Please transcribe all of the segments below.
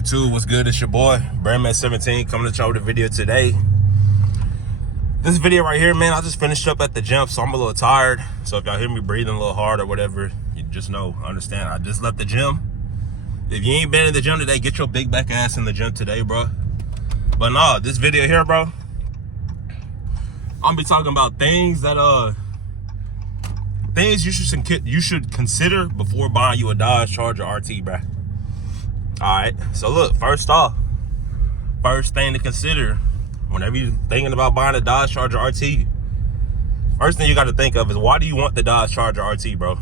YouTube, what's good? It's your boy Brandman17 coming to y'all with a video today. This video right here, man, I just finished up at the gym, so I'm a little tired. So if y'all hear me breathing a little hard or whatever, you just know, understand. I just left the gym. If you ain't been in the gym today, get your big back ass in the gym today, bro. But nah, this video here, bro, I'm gonna be talking about things that things you should consider before buying you a Dodge Charger RT, bro. All right, so look, first off, first thing to consider whenever you're thinking about buying a Dodge Charger RT, first thing you got to think of is, why do you want the Dodge Charger RT, bro?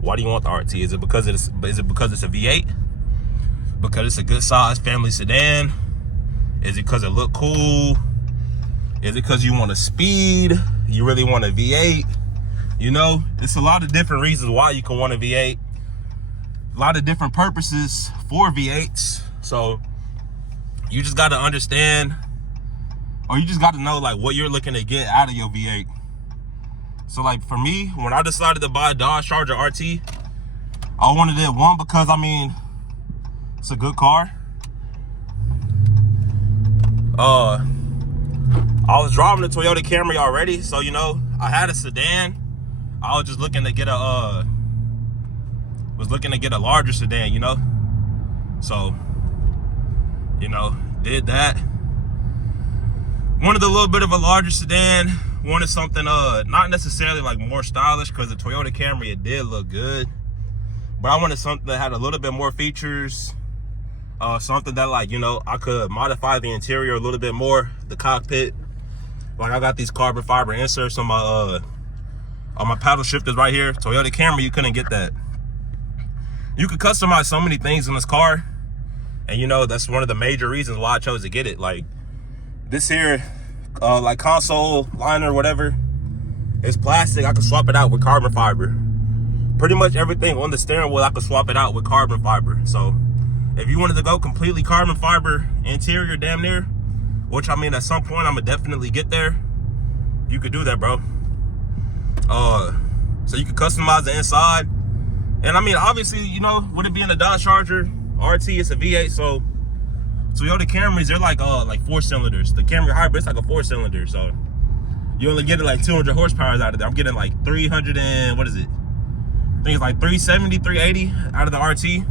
Why do you want the RT? Is it because it's a V8? Because it's a good size family sedan? Is it because it look cool? Is it because you want a speed? You really want a V8? You know, it's a lot of different reasons why you can want a V8. A lot of different purposes for V8s. So you just got to understand, or you just got to know like what you're looking to get out of your V8. So like for me, when I decided to buy a Dodge Charger RT, I wanted it, one, because I mean, it's a good car. I was driving a Toyota Camry already, so you know, I had a sedan. I was just looking to get a larger sedan, you know. So, you know, did that. Wanted a little bit of a larger sedan. Wanted something not necessarily like more stylish, because the Toyota Camry, it did look good, but I wanted something that had a little bit more features. Something that, like, you know, I could modify the interior a little bit more, the cockpit. Like, I got these carbon fiber inserts on my paddle shifters right here. Toyota Camry, you couldn't get that. You could customize so many things in this car, and you know, that's one of the major reasons why I chose to get it. Like this here, like console liner or whatever, it's plastic. I could swap it out with carbon fiber. Pretty much everything on the steering wheel, I could swap it out with carbon fiber. So if you wanted to go completely carbon fiber interior, damn near, which I mean, at some point I'm gonna definitely get there, you could do that, bro. So you could customize the inside. And I mean, obviously, you know, with it being a Dodge Charger RT, it's a V8, so Toyota Camrys, they're like 4 cylinders. The Camry Hybrid, it's like a 4-cylinder, so you only getting like 200 horsepower out of there. I'm getting like 300 and, what is it? I think it's like 370, 380 out of the RT.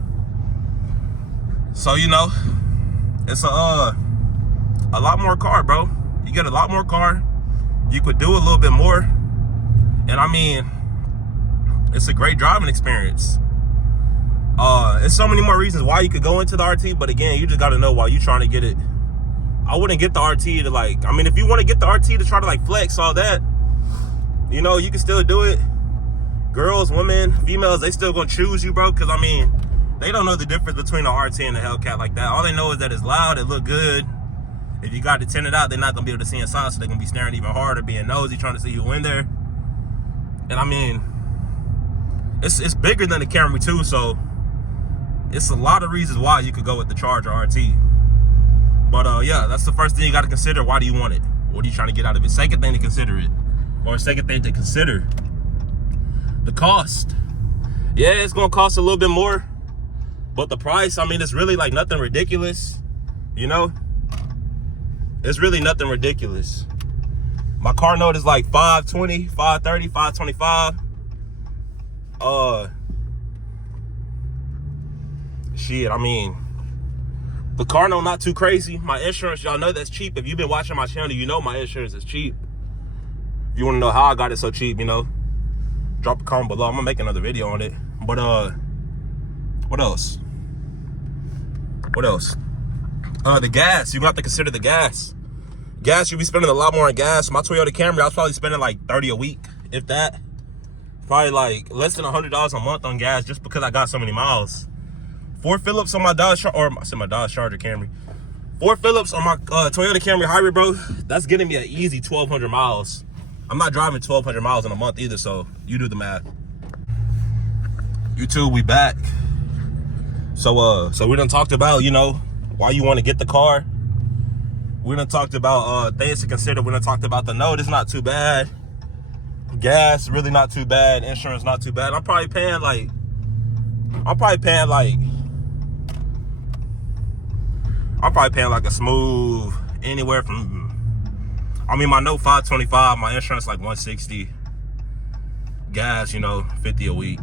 So, you know, it's a lot more car, bro. You get a lot more car. You could do a little bit more. And I mean, it's a great driving experience. There's so many more reasons why you could go into the RT, but again, you just got to know why you trying to get it. I wouldn't get the RT to like, I mean, if you want to get the RT to try to like flex all that, you know, you can still do it. Girls, women, females, they still gonna choose you, bro, because I mean, they don't know the difference between an RT and a Hellcat like that. All they know is that it's loud, it look good. If you got it tinted out, they're not gonna be able to see inside, so they're gonna be staring even harder, being nosy, trying to see you in there. And I mean, it's bigger than the Camry too, so it's a lot of reasons why you could go with the Charger RT. But yeah, that's the first thing you got to consider. Why do you want it? What are you trying to get out of it? Second thing to consider the cost. Yeah, it's gonna cost a little bit more, but the price, I mean, it's really like nothing ridiculous, you know. It's really nothing ridiculous. My car note is like $520, $530, $525. Shit, I mean, the car note not too crazy. My insurance, y'all know that's cheap. If you've been watching my channel, you know my insurance is cheap. If you want to know how I got it so cheap, you know, drop a comment below. I'm gonna make another video on it. But what else? The gas. You have to consider the gas. Gas, you'll be spending a lot more on gas. My Toyota Camry, I was probably spending like $30 a week, if that. Probably like less than $100 a month on gas, just because I got so many miles. 4 Phillips on my Dodge Charger Camry. 4 Phillips on my Toyota Camry Hybrid, bro. That's getting me an easy 1,200 miles. I'm not driving 1,200 miles in a month either, so you do the math. YouTube, we back. So we done talked about, you know, why you want to get the car. We done talked about things to consider. We done talked about the note, it's not too bad. Gas, really not too bad. Insurance, not too bad. I'm probably paying like I'm probably paying like a smooth anywhere from, I mean, my note 525, my insurance like 160, gas, 50 a week.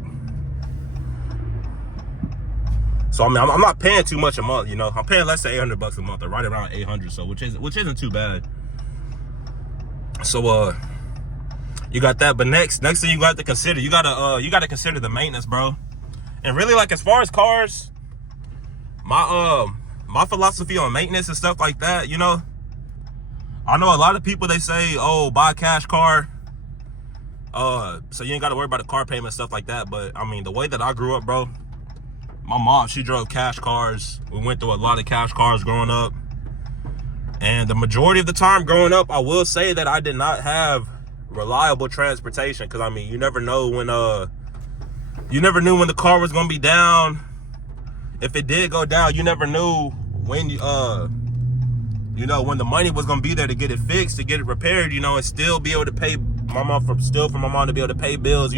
So I mean, I'm not paying too much a month, I'm paying less than $800 a month, or right around 800, so which isn't too bad. So you got that, but next thing you got to consider, you gotta consider the maintenance, bro. And really, like, as far as cars, my philosophy on maintenance and stuff like that, I know a lot of people, they say, oh, buy a cash car, so you ain't got to worry about the car payment and stuff like that. But I mean, the way that I grew up, bro, my mom, she drove cash cars. We went through a lot of cash cars growing up, and the majority of the time growing up, I will say that I did not have reliable transportation, because I mean, you never know when you never knew when the car was gonna be down. If it did go down, you never knew when when the money was gonna be there to get it fixed, to get it repaired, and still be able to pay my mom for my mom to be able to pay bills,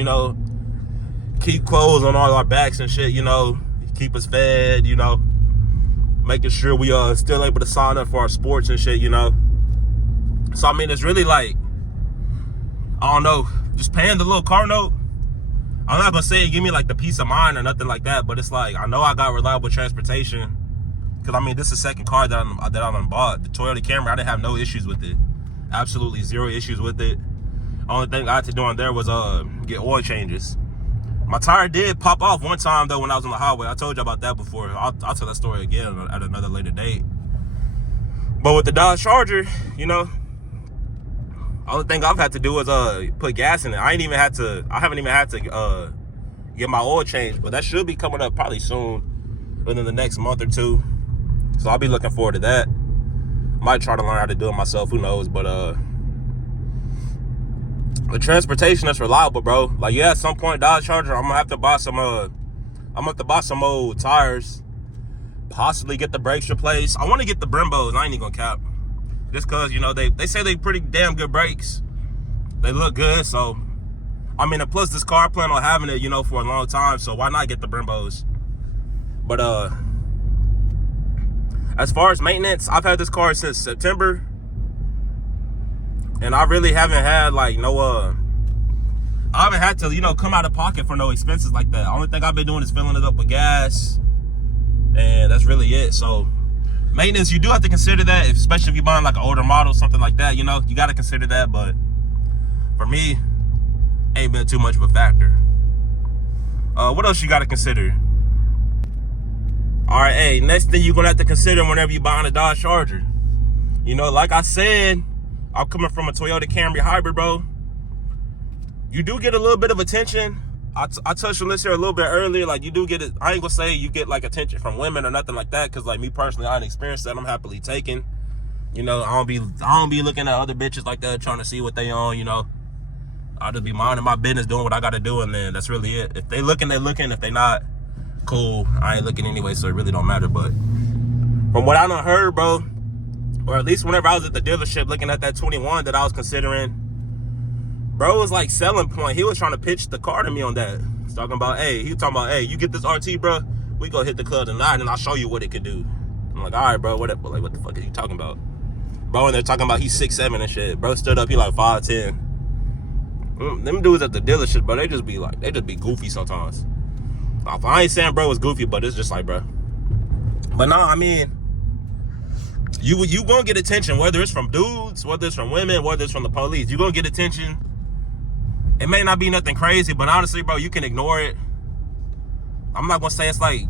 keep clothes on all our backs and shit, keep us fed, making sure we are still able to sign up for our sports and shit, So I mean, it's really like, I don't know, just paying the little car note. I'm not gonna say it give me like the peace of mind or nothing like that, but it's like, I know I got reliable transportation, because I mean, this is the second car that I done bought. The Toyota Camry, I didn't have no issues with it, absolutely zero issues with it. Only thing I had to do on there was get oil changes. My tire did pop off one time though when I was on the highway. I told you about that before. I'll tell that story again at another later date. But with the Dodge Charger, only thing I've had to do is put gas in it. I haven't even had to get my oil changed, but that should be coming up probably soon, within the next month or two. So I'll be looking forward to that. Might try to learn how to do it myself, who knows, but the transportation is reliable, bro. Like, yeah, at some point, Dodge Charger, I'm gonna have to buy some old tires, possibly get the brakes replaced. I want to get the Brembos, I ain't even gonna cap. Just cause, they say they pretty damn good brakes. They look good, so I mean, and plus this car I plan on having it, for a long time, so why not get the Brembos? But as far as maintenance, I've had this car since September, and I really haven't had like I haven't had to, come out of pocket for no expenses like that. Only thing I've been doing is filling it up with gas, and that's really it. So maintenance, you do have to consider that, especially if you're buying like an older model, something like that, you got to consider that. But for me, ain't been too much of a factor. What else you got to consider? All right, hey, next thing you're going to have to consider whenever you're buying a Dodge Charger. Like I said, I'm coming from a Toyota Camry hybrid, bro. You do get a little bit of attention. I touched on this here a little bit earlier. Like, you do get it. I ain't gonna say you get like attention from women or nothing like that, because like me personally, I didn't experience that. I'm happily taken. I don't be looking at other bitches like that, trying to see what they own. I'll just be minding my business, doing what I gotta do, and then that's really it. If they looking, they looking. If they not, cool. I ain't looking anyway, so it really don't matter. But from what I done heard, bro, or at least whenever I was at the dealership looking at that 21 that I was considering, bro was like selling point. He was trying to pitch the car to me on that. He's talking about, hey, you get this RT, bro, we go hit the club tonight and I'll show you what it could do. I'm like, all right, bro, what the fuck are you talking about? Bro, and they're talking about he's 6'7" and shit. Bro stood up, he like 5'10". Them dudes at the dealership, bro, they just be goofy sometimes. I ain't saying bro was goofy, but it's just like, bro. But nah, I mean, you gonna get attention, whether it's from dudes, whether it's from women, whether it's from the police. You gonna get attention. It may not be nothing crazy, but honestly, bro, you can ignore it. I'm not gonna say it's like,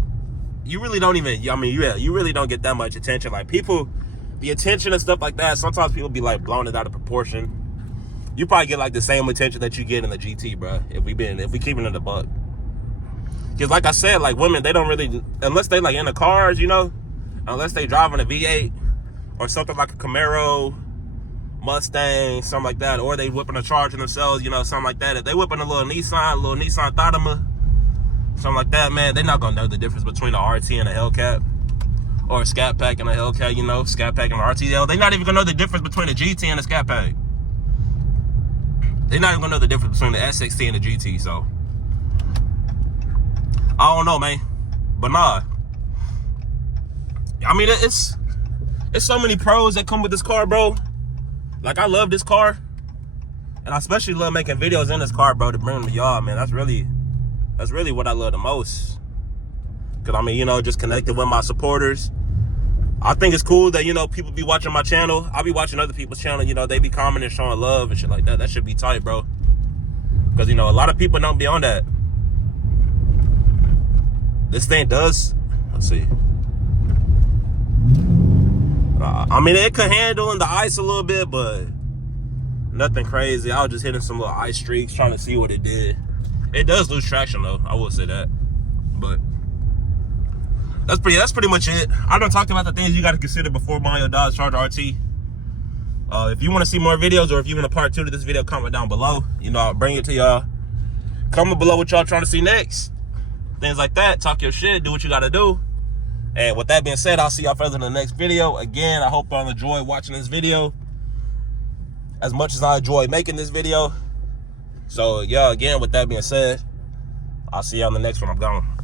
you really don't even, you really don't get that much attention. Like, people, the attention and stuff like that, sometimes people be like blowing it out of proportion. You probably get like the same attention that you get in the GT, bro, if we keeping it a buck. Because like I said, like, women, they don't really, unless they like in the cars, unless they driving a V8 or something like a Camaro, Mustang, something like that, or they whipping a Charger themselves, something like that. If they whipping a little Nissan Thottima, something like that, man, they're not gonna know the difference between a RT and a Hellcat, or a Scat Pack and a Hellcat, Scat Pack and an RTL. They're not even gonna know the difference between a GT and a Scat Pack. They're not even gonna know the difference between the SXT and the GT. So I don't know, man, but nah. I mean, it's There's so many pros that come with this car, bro. Like, I love this car. And I especially love making videos in this car, bro, to bring them to y'all, man. That's really what I love the most. Because, I mean, you know, just connected with my supporters. I think it's cool that, you know, people be watching my channel. I'll be watching other people's channel. You know, they be commenting, showing love and shit like that. That should be tight, bro. Because, you know, a lot of people don't be on that. This thing does, let's see. I mean, it could handle in the ice a little bit, but nothing crazy. I was just hitting some little ice streaks, trying to see what it did. It does lose traction, though. I will say that. But that's pretty much it. I done talked about the things you got to consider before buying your Dodge Charger RT. If you want to see more videos, or if you want a part 2 to this video, comment down below. You know, I'll bring it to y'all. Comment below what y'all trying to see next. Things like that. Talk your shit. Do what you got to do. And with that being said, I'll see y'all further in the next video. Again, I hope y'all enjoy watching this video as much as I enjoy making this video. So, yeah, again, with that being said, I'll see y'all in the next one. I'm gone.